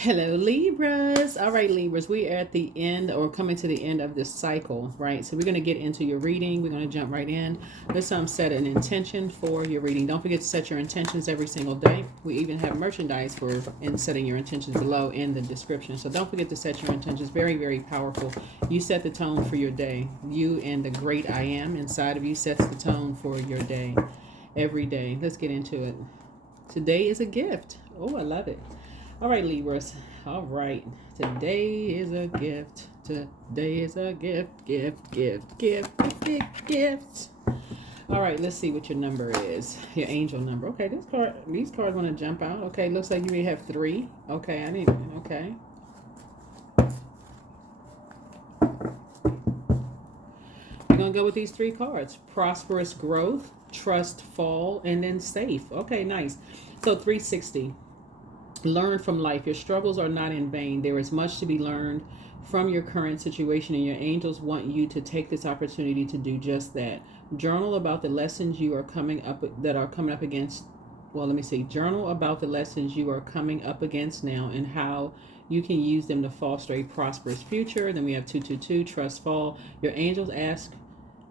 Hello, Libras. All right, Libras, we are at the end or coming to the end of this cycle, right? So we're going to get into your reading. We're going to jump right in. This time, set an intention for your reading. Don't forget to set your intentions every single day. We even have merchandise for in setting your intentions below in the description. So don't forget to set your intentions. Very, very powerful. You set the tone for your day. You and the great I am inside of you sets the tone for your day every day. Let's get into it. Today is a gift. Oh, I love it. All right, Libras. All right. Today is a gift. Today is a gift. Gift. All right, let's see what your number is. Your angel number. Okay, these cards want to jump out. Okay, looks like you may have 3. Okay, okay. We're going to go with these 3 cards. Prosperous growth, trust fall, and then safe. Okay, nice. So 360. Learn from life. Your struggles are not in vain. There is much to be learned from your current situation, and your angels want you to take this opportunity to do just that. Journal about the lessons you are coming up against. Well, let me see. Journal about the lessons you are coming up against now and how you can use them to foster a prosperous future. Then we have 222, trust fall. Your angels ask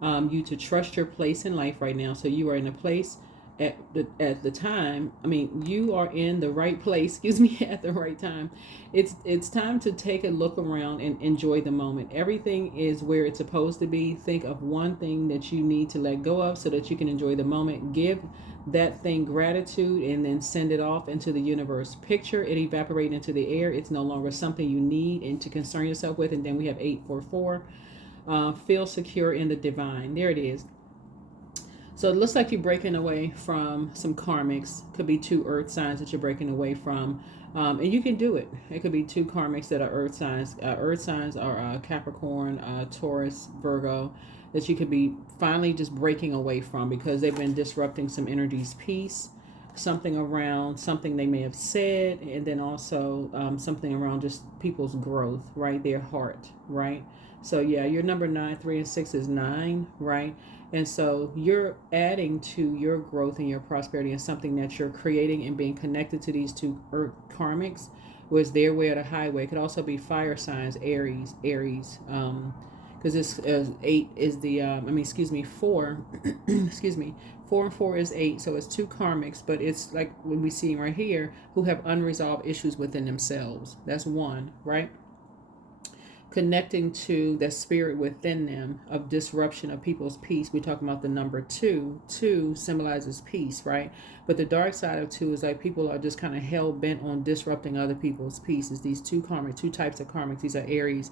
you to trust your place in life right now. So you are in a place at the time. I mean, you are in the right place, excuse me, at the right time. It's time to take a look around and enjoy the moment. Everything is where it's supposed to be. Think of one thing that you need to let go of so that you can enjoy the moment. Give that thing gratitude and then send it off into the universe. Picture it evaporating into the air. It's no longer something you need and to concern yourself with. And then we have 844. Feel secure in the divine. There it is. So it looks like you're breaking away from some karmics. Could be 2 earth signs that you're breaking away from. And you can do it. It could be 2 karmics that are earth signs. Earth signs are Capricorn, Taurus, Virgo, that you could be finally just breaking away from because they've been disrupting some energies, peace, something around something they may have said, and then also something around just people's growth, right? Their heart, right? So yeah, your number 9, 3, and 6 is 9, right? And so you're adding to your growth and your prosperity and something that you're creating and being connected to these 2 earth karmics was their way or the highway. It could also be fire signs, Aries, because this 8 is the, 4, excuse me, 4 and 4 is 8. So it's 2 karmics, but it's like when we see right here who have unresolved issues within themselves. That's 1, right? Connecting to that spirit within them of disruption of people's peace. We're talking about the number 2. 2 symbolizes peace, right? But the dark side of 2 is like people are just kind of hell bent on disrupting other people's peace. It's these 2 types of karmics. These are Aries.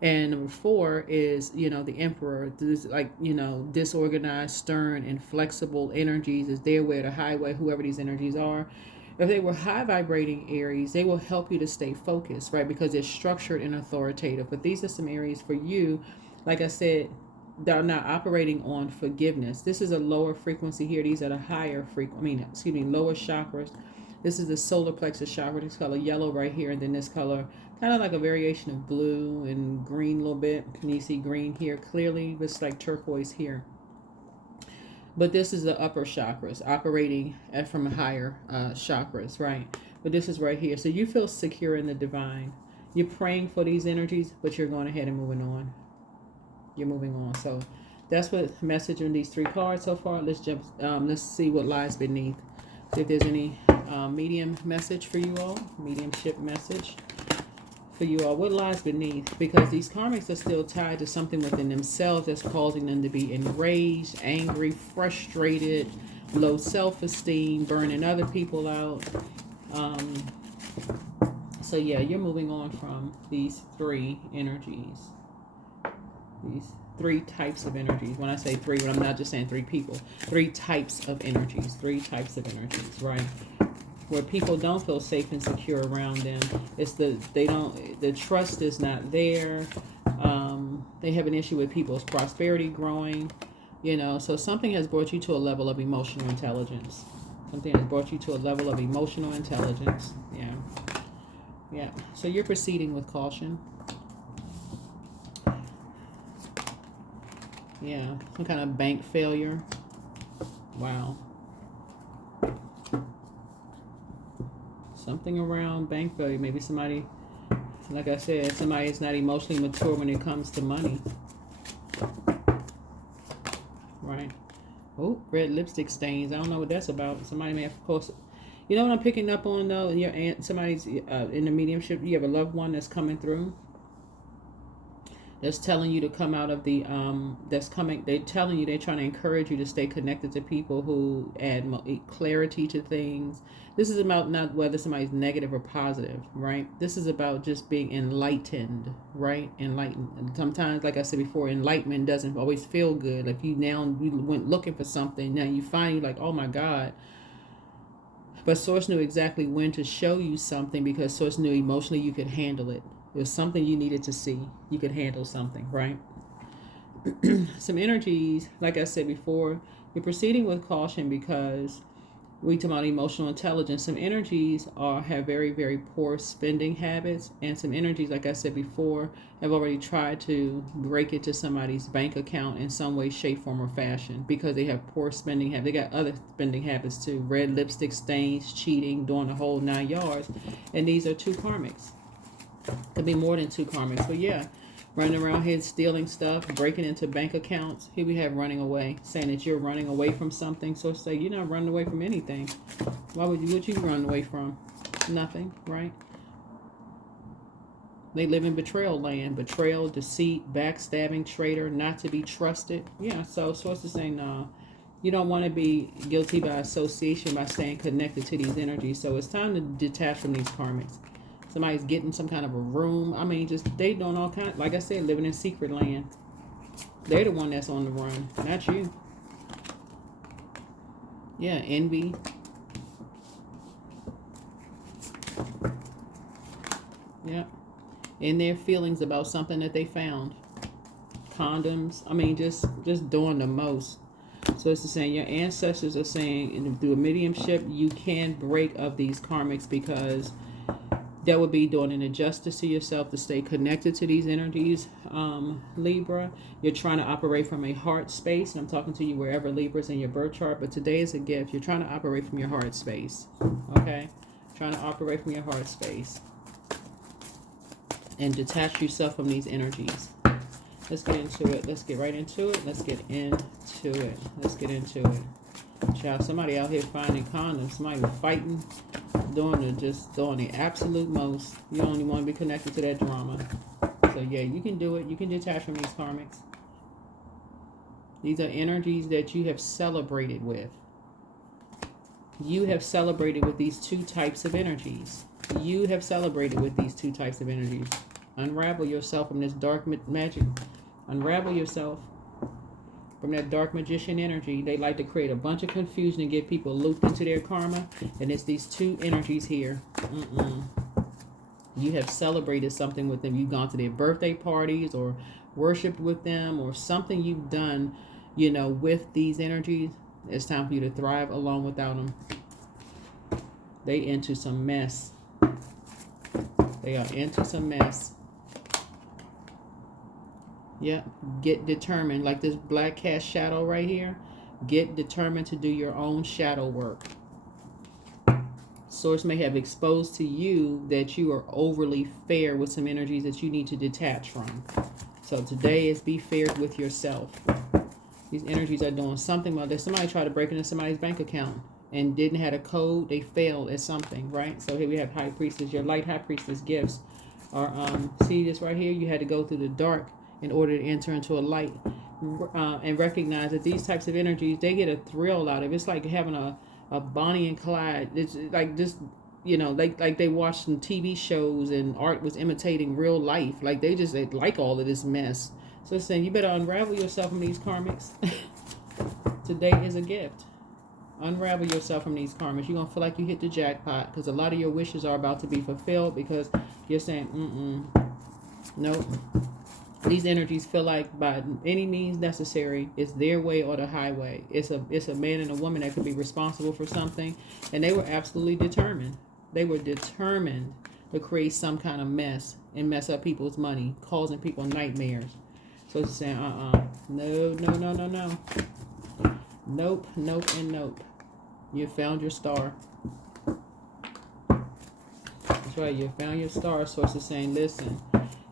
And number 4 is, the emperor. This, like, disorganized, stern, inflexible energies is their way or the highway, whoever these energies are. If they were high vibrating Aries, they will help you to stay focused, right? Because they're structured and authoritative. But these are some areas for you, like I said, they're not operating on forgiveness. This is a lower frequency here. These are the higher lower chakras. This is the solar plexus chakra. This color yellow right here, and then this color kind of like a variation of blue and green a little bit. Can you see green here clearly? It's like turquoise here. But this is the upper chakras operating from higher chakras, right? But this is right here. So you feel secure in the divine. You're praying for these energies, but you're going ahead and moving on. You're moving on. So that's what message in these 3 cards so far. Let's jump. Let's see what lies beneath. See if there's any medium message for you all. Mediumship message for you all. What lies beneath? Because these karmics are still tied to something within themselves that's causing them to be enraged, angry, frustrated, low self-esteem, burning other people out. So yeah, you're moving on from these 3 energies. These 3 types of energies. When I say 3, but I'm not just saying 3 people. 3 types of energies. 3 types of energies, right? Where people don't feel safe and secure around them. It's the trust is not there. They have an issue with people's prosperity growing, so something has brought you to a level of emotional intelligence. Something has brought you to a level of emotional intelligence. Yeah. So you're proceeding with caution. Yeah, some kind of bank failure. Wow. Something around bank failure. Maybe somebody, like I said, somebody is not emotionally mature when it comes to money. Right. Oh, red lipstick stains. I don't know what that's about. Somebody may have, of course. You know what I'm picking up on though? Your aunt, somebody's in the mediumship. You have a loved one that's coming through. That's telling you to come out of the that's coming. They're telling you, they're trying to encourage you to stay connected to people who add clarity to things. This is about not whether somebody's negative or positive, right? This is about just being enlightened, right? Enlightened. And sometimes, like I said before, enlightenment doesn't always feel good. If you went looking for something, now you find like, oh my God. But Source knew exactly when to show you something, because Source knew emotionally you could handle it. It was something you needed to see. You could handle something, right? Some energies, like I said before, you're proceeding with caution because we talk about emotional intelligence. Some energies have very, very poor spending habits, and some energies, like I said before, have already tried to break into somebody's bank account in some way, shape, form, or fashion because they have poor spending habits. They got other spending habits too: red lipstick stains, cheating, doing the whole 9 yards. And these are 2 karmics. Could be more than 2 karmics, but yeah, running around here stealing stuff, breaking into bank accounts. Here we have running away, saying that you're running away from something. So say you're not running away from anything. Why would you run away from? Nothing, right? They live in betrayal land. Betrayal, deceit, backstabbing, traitor, not to be trusted. Yeah, so Source is saying, no, you don't want to be guilty by association by staying connected to these energies. So it's time to detach from these karmics. Somebody's getting some kind of a room. I mean, just they doing all kinds. Like I said, living in secret land. They're the one that's on the run, not you. Yeah, envy. Yeah, and their feelings about something that they found. Condoms. I mean, just doing the most. So it's saying your ancestors are saying through a mediumship you can break of these karmics, because that would be doing an injustice to yourself to stay connected to these energies. Libra, you're trying to operate from a heart space. And I'm talking to you wherever Libra's in your birth chart. But today is a gift. You're trying to operate from your heart space. Okay? Trying to operate from your heart space. And detach yourself from these energies. Let's get into it. Let's get right into it. Let's get into it. Let's get into it. Child, somebody out here finding condoms. Somebody fighting. Doing the absolute most. You only want to be connected to that drama. So yeah, you can do it. You can detach from these karmics. These are energies that you have celebrated with. You have celebrated with these 2 types of energies. You have celebrated with these 2 types of energies. Unravel yourself from this dark magic. Unravel yourself from that dark magician energy. They like to create a bunch of confusion and get people looped into their karma. And it's these 2 energies here. You have celebrated something with them. You've gone to their birthday parties or worshipped with them, or something you've done, with these energies. It's time for you to thrive along without them. They into some mess. They are into some mess. Yeah, get determined. Like this black cat shadow right here. Get determined to do your own shadow work. Source may have exposed to you that you are overly fair with some energies that you need to detach from. So today is be fair with yourself. These energies are doing something. Well, there's somebody tried to break into somebody's bank account and didn't have a code. They failed at something, right? So here we have High Priestess. Your light High Priestess gifts are, see this right here? You had to go through the dark in order to enter into a light, and recognize that these types of energies, they get a thrill out of it. It's like having a Bonnie and Clyde. It's like this, like they watched some TV shows and art was imitating real life. Like they like all of this mess. So it's saying you better unravel yourself from these karmics. Today is a gift. Unravel yourself from these karmics. You're going to feel like you hit the jackpot, because a lot of your wishes are about to be fulfilled, because you're saying, nope. These energies feel like by any means necessary, it's their way or the highway. It's a man and a woman that could be responsible for something, and they were absolutely determined. They were determined to create some kind of mess and mess up people's money, causing people nightmares. So it's saying, no. Nope, and nope. You found your star. right. You found your star. Source is saying, listen,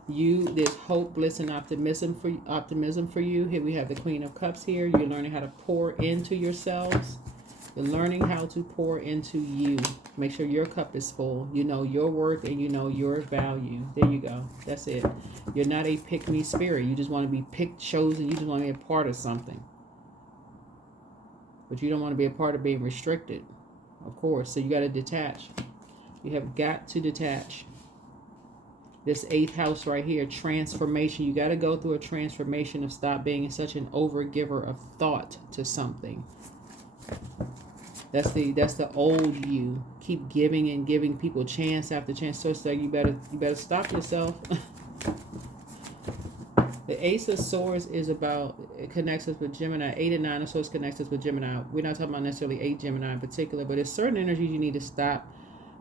there's hope, bliss, and optimism for you. Here we have the Queen of Cups here. You're learning how to pour into yourselves. You're learning how to pour into you. Make sure your cup is full. You know your worth and you know your value. There you go. That's it. You're not a pick-me spirit. You just want to be picked, chosen. You just want to be a part of something. But you don't want to be a part of being restricted, of course. So you got to detach. You have got to detach. This 8th house right here, transformation. You got to go through a transformation of stop being such an overgiver of thought to something. That's the old you. Keep giving and giving people chance after chance. So it's like you better stop yourself. The Ace of Swords is about, it connects us with Gemini. 8 and 9 of Swords connects us with Gemini. We're not talking about necessarily 8 Gemini in particular, but there's certain energies you need to stop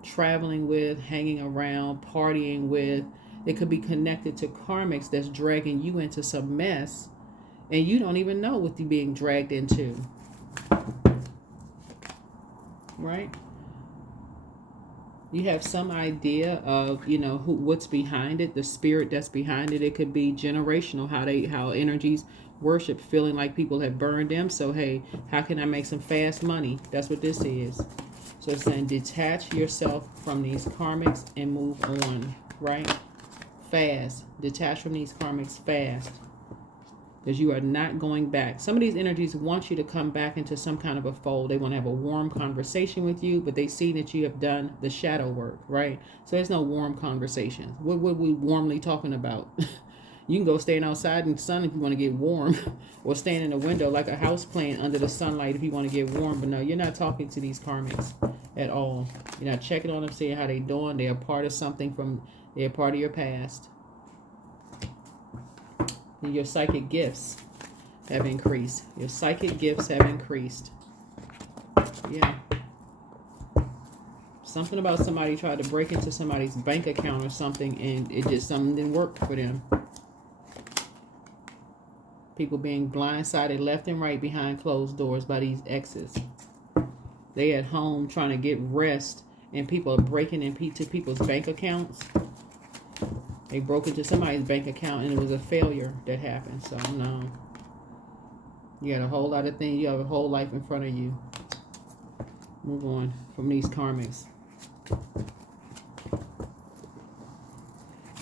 traveling with, hanging around, partying with. It could be connected to karmics that's dragging you into some mess, and you don't even know what you're being dragged into. Right? You have some idea of, you know, what's behind it, the spirit that's behind it. It could be generational, how energies worship, feeling like people have burned them. So hey, how can I make some fast money? That's what this is. So it's saying detach yourself from these karmics and move on, right? Fast. Detach from these karmics fast. Because you are not going back. Some of these energies want you to come back into some kind of a fold. They want to have a warm conversation with you, but they see that you have done the shadow work, right? So there's no warm conversations. What were we warmly talking about? You can go stand outside in the sun if you want to get warm, or stand in a window like a house plant under the sunlight if you want to get warm. But no, you're not talking to these karmics at all. You're not checking on them, seeing how they're doing. They're a part of something they're a part of your past. Your psychic gifts have increased. Your psychic gifts have increased. Yeah. Something about somebody tried to break into somebody's bank account or something, and something didn't work for them. People being blindsided left and right behind closed doors by these exes. They at home trying to get rest, and people are breaking into people's bank accounts. They broke into somebody's bank account and it was a failure that happened. So no. You got a whole lot of things. You have a whole life in front of you. Move on from these karmics.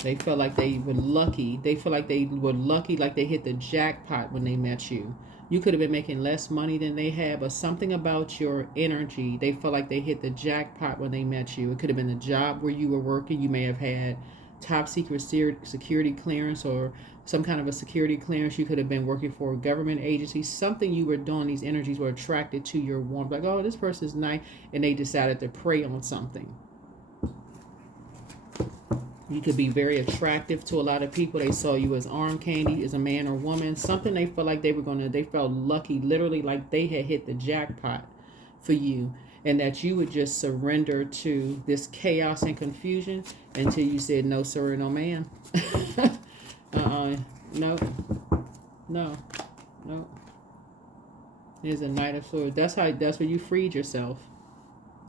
They felt like they were lucky. They feel like they were lucky, like they hit the jackpot when they met you. You could have been making less money than they had, but something about your energy, they felt like they hit the jackpot when they met you. It could have been the job where you were working. You may have had top secret security clearance or some kind of a security clearance. You could have been working for a government agency. Something you were doing, these energies were attracted to your warmth. Like, oh, this person's nice. And they decided to prey on something. You could be very attractive to a lot of people. They saw you as arm candy, as a man or woman. Something they felt like they felt lucky, literally like they had hit the jackpot for you. And that you would just surrender to this chaos and confusion until you said, no, sir, no, ma'am. No. There's a Knight of Swords. That's where you freed yourself.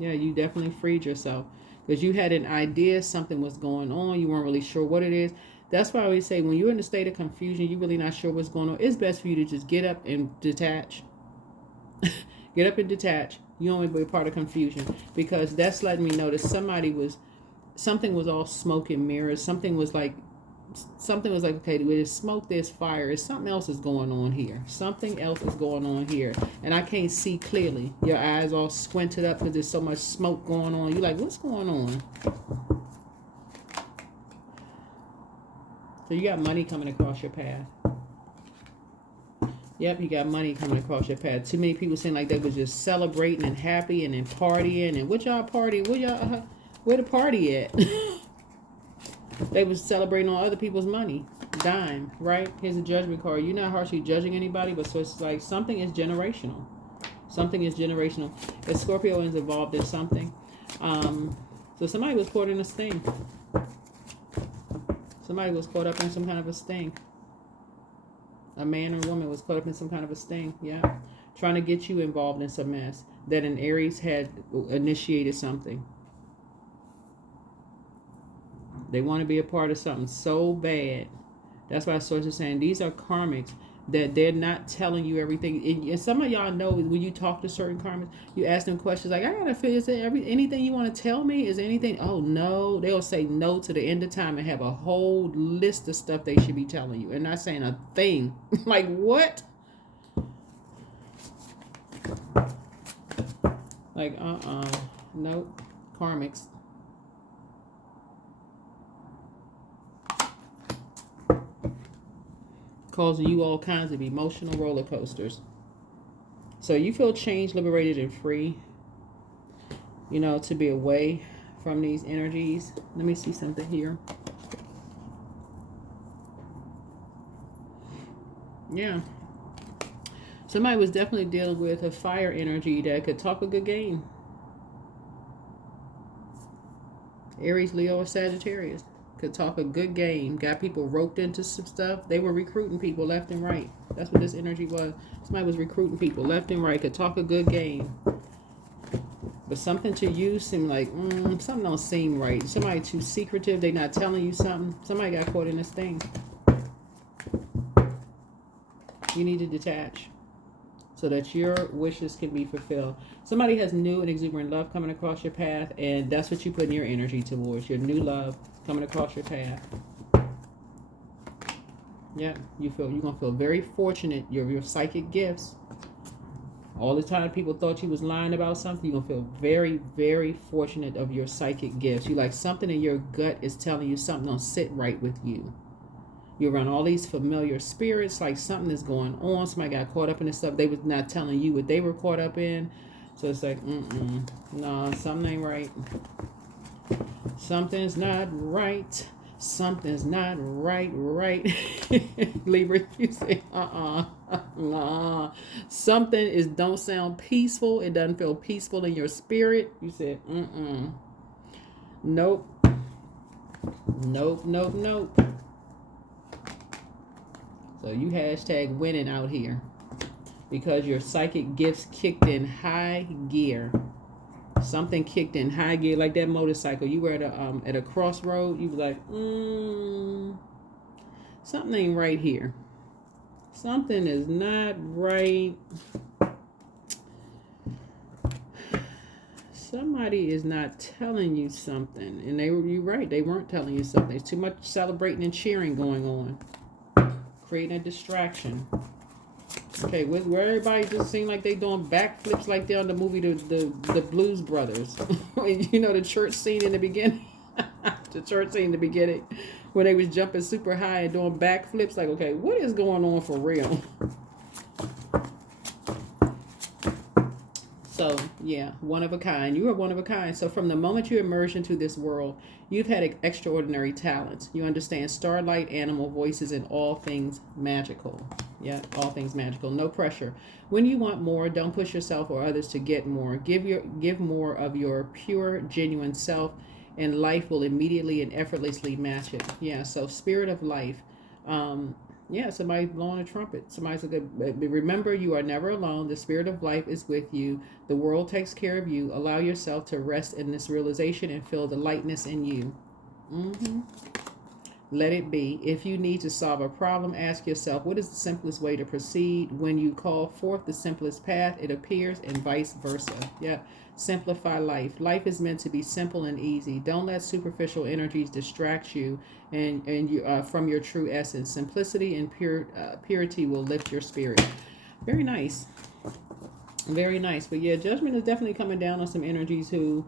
Yeah, you definitely freed yourself. Because you had an idea something was going on. You weren't really sure what it is. That's why I always say when you're in a state of confusion, you're really not sure what's going on. It's best for you to just get up and detach. Get up and detach. You don't want to be a part of confusion, because that's letting me know that something was all smoke and mirrors. Something was like, okay, there's smoke, there's fire. Something else is going on here. Something else is going on here. And I can't see clearly. Your eyes all squinted up because there's so much smoke going on. You're like, what's going on? So you got money coming across your path. Yep, you got money coming across your path. Too many people seem like they was just celebrating and happy and then partying. And what y'all partying? Where the party at? They was celebrating on other people's money. Dime, right? Here's a judgment card. You're not harshly judging anybody, but so it's like something is generational. Something is generational. If Scorpio is involved in something. So somebody was caught in a sting. Somebody was caught up in some kind of a sting. A man or woman was caught up in some kind of a sting. Yeah. Trying to get you involved in some mess. That an Aries had initiated something. They want to be a part of something so bad. That's why Source is saying these are karmics, that they're not telling you everything. And some of y'all know when you talk to certain karmics, you ask them questions like, I gotta feel, is there anything you want to tell me? Is there anything? Oh no. They'll say no to the end of time and have a whole list of stuff they should be telling you and not saying a thing. Like what? Like nope. Karmics. Causing you all kinds of emotional roller coasters. So you feel changed, liberated, and free, you know, to be away from these energies. Let me see something here. Yeah. Somebody was definitely dealing with a fire energy that could talk a good game. Aries, Leo, or Sagittarius. Could talk a good game. Got people roped into some stuff. They were recruiting people left and right. That's what this energy was. Somebody was recruiting people left and right. Could talk a good game. But something to you seemed like, something don't seem right. Somebody too secretive. They not telling you something. Somebody got caught in this thing. You need to detach so that your wishes can be fulfilled. Somebody has new and exuberant love coming across your path, and that's what you put in your energy towards, your new love coming across your path. Yeah, you're gonna feel very fortunate. Your psychic gifts. All the time people thought you was lying about something, you're gonna feel very, very fortunate of your psychic gifts. You like something in your gut is telling you something don't sit right with you. You run all these familiar spirits, like something is going on. Somebody got caught up in this stuff. They was not telling you what they were caught up in. So it's like, no, something ain't right. Something's not right. Something's not right. Libra, you say, nah. Something don't sound peaceful. It doesn't feel peaceful in your spirit. You said, Nope. So you hashtag winning out here because your psychic gifts kicked in high gear. Something kicked in high gear, like that motorcycle. You were at a crossroad. You was like, something ain't right here. Something is not right. Somebody is not telling you something, and you're right. They weren't telling you something. There's too much celebrating and cheering going on. Creating a distraction. Okay, where everybody just seemed like they doing backflips like they're on the movie the Blues Brothers. You know, the church scene in the beginning. The church scene in the beginning when they was jumping super high and doing backflips. Like, okay, what is going on for real? So, yeah, one of a kind. You are one of a kind. So from the moment you emerge into this world, you've had extraordinary talents. You understand starlight, animal voices, and all things magical. Yeah, all things magical. No pressure. When you want more, don't push yourself or others to get more. Give more of your pure, genuine self, and life will immediately and effortlessly match it. Yeah, so spirit of life. Yeah, somebody blowing a trumpet. Somebody's a good. Remember, you are never alone. The spirit of life is with you. The world takes care of you. Allow yourself to rest in this realization and feel the lightness in you. Let it be. If you need to solve a problem, ask yourself, what is the simplest way to proceed? When you call forth the simplest path, it appears, and vice versa. Yeah. Simplify life. Life is meant to be simple and easy. Don't let superficial energies distract you and you from your true essence. Simplicity and purity will lift your spirit. Very nice. Very nice. But yeah, judgment is definitely coming down on some energies who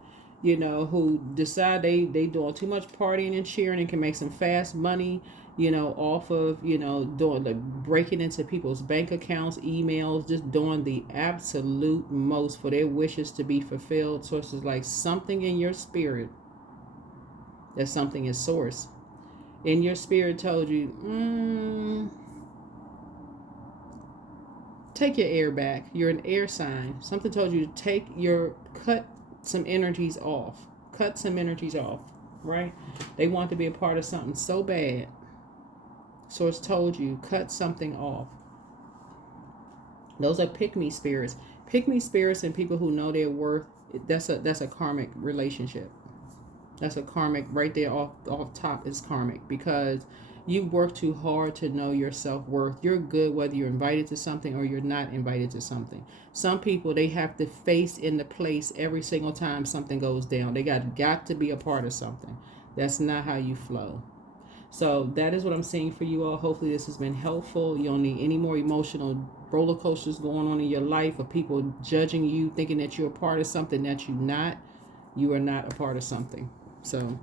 decide they doing too much partying and cheering and can make some fast money, off of, doing the breaking into people's bank accounts, emails, just doing the absolute most for their wishes to be fulfilled. Sources like something in your spirit, that something is source. In your spirit told you, take your air back. You're an air sign. Something told you to cut some energies off. Cut some energies off, right? They want to be a part of something so bad. Source told you, cut something off. Those are pick-me spirits. Pick-me spirits and people who know their worth, that's a karmic relationship. That's a karmic right there off top is karmic, because you work too hard to know your self-worth. You're good whether you're invited to something or you're not invited to something. Some people, they have to face in the place every single time something goes down. They got to be a part of something. That's not how you flow. So that is what I'm saying for you all. Hopefully this has been helpful. You don't need any more emotional roller coasters going on in your life of people judging you, thinking that you're a part of something that you're not. You are not a part of something. So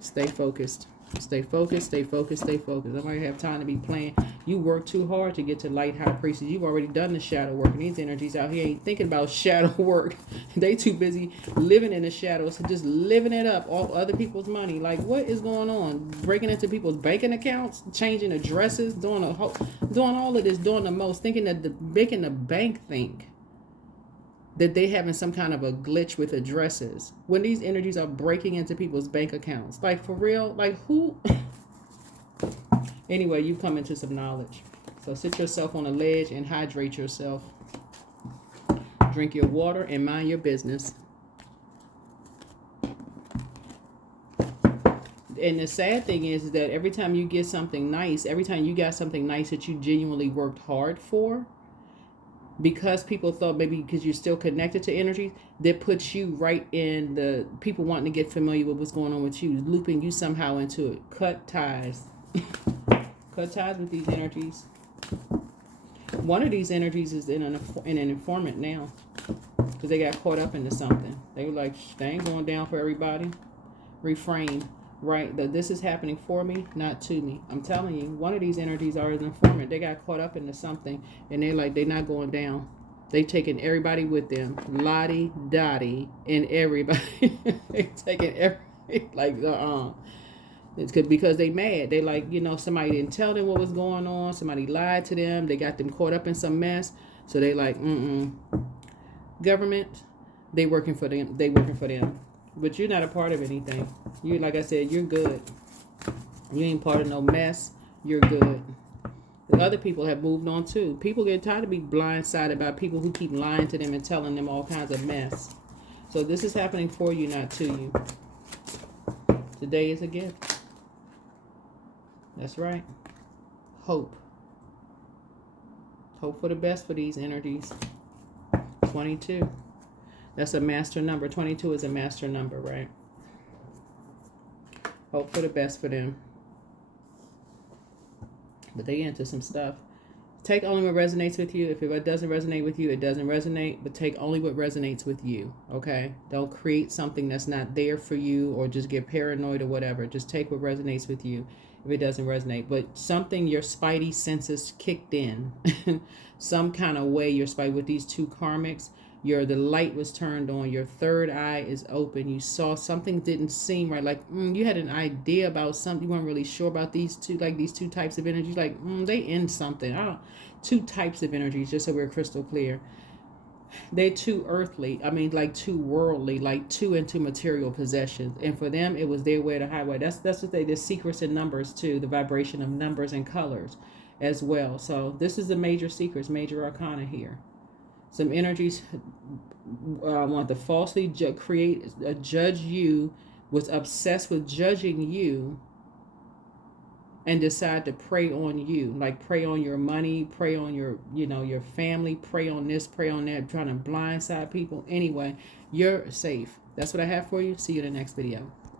stay focused. Stay focused, stay focused, stay focused. Nobody have time to be playing. You work too hard to get to light high priestess. You've already done the shadow work, and these energies out here ain't thinking about shadow work. They too busy living in the shadows, just living it up off other people's money. Like, what is going on? Breaking into people's banking accounts, changing addresses, doing all of this, doing the most, thinking that making the bank think that they having some kind of a glitch with addresses when these energies are breaking into people's bank accounts. Like, for real, like, who? Anyway, you come into some knowledge. So sit yourself on a ledge and hydrate yourself. Drink your water and mind your business. And the sad thing is that every time you get something nice, every time you got something nice that you genuinely worked hard for, because people thought maybe because you're still connected to energy, that puts you right in the people wanting to get familiar with what's going on with you, looping you somehow into it. Cut ties. Cut ties with these energies. One of these energies is in an informant now, because they got caught up into something. They were like, they ain't going down for everybody. Reframe. Right, that this is happening for me, not to me. I'm telling you, one of these energies are an informant. They got caught up into something, and they're not going down. They taking everybody with them, Lottie, Dottie, and everybody. They taking It's because they mad. They like, somebody didn't tell them what was going on. Somebody lied to them. They got them caught up in some mess. So they like, government, they working for them. They working for them. But you're not a part of anything. You, like I said, you're good. You ain't part of no mess. You're good. The other people have moved on too. People get tired of being blindsided by people who keep lying to them and telling them all kinds of mess. So this is happening for you, not to you. Today is a gift. That's right. Hope. Hope for the best for these energies. 22. That's a master number. 22 is a master number, right? Hope for the best for them. But they into some stuff. Take only what resonates with you. If it doesn't resonate with you, it doesn't resonate. But take only what resonates with you, okay? Don't create something that's not there for you or just get paranoid or whatever. Just take what resonates with you if it doesn't resonate. But something, your spidey senses kicked in. Some kind of way your spidey, with these two karmics, the light was turned on, your third eye is open, you saw something didn't seem right, like you had an idea about something, you weren't really sure about these two types of energies, like they in something. Two types of energies, just so we're crystal clear. They're too earthly, like too worldly, like too into material possessions, and for them it was their way to highway. That's what there's secrets in numbers too, the vibration of numbers and colors as well. So this is the major secrets, major arcana here. Some energies want to falsely judge you, was obsessed with judging you, and decide to prey on you, like prey on your money, prey on your, your family, prey on this, prey on that, trying to blindside people. Anyway, you're safe. That's what I have for you. See you in the next video.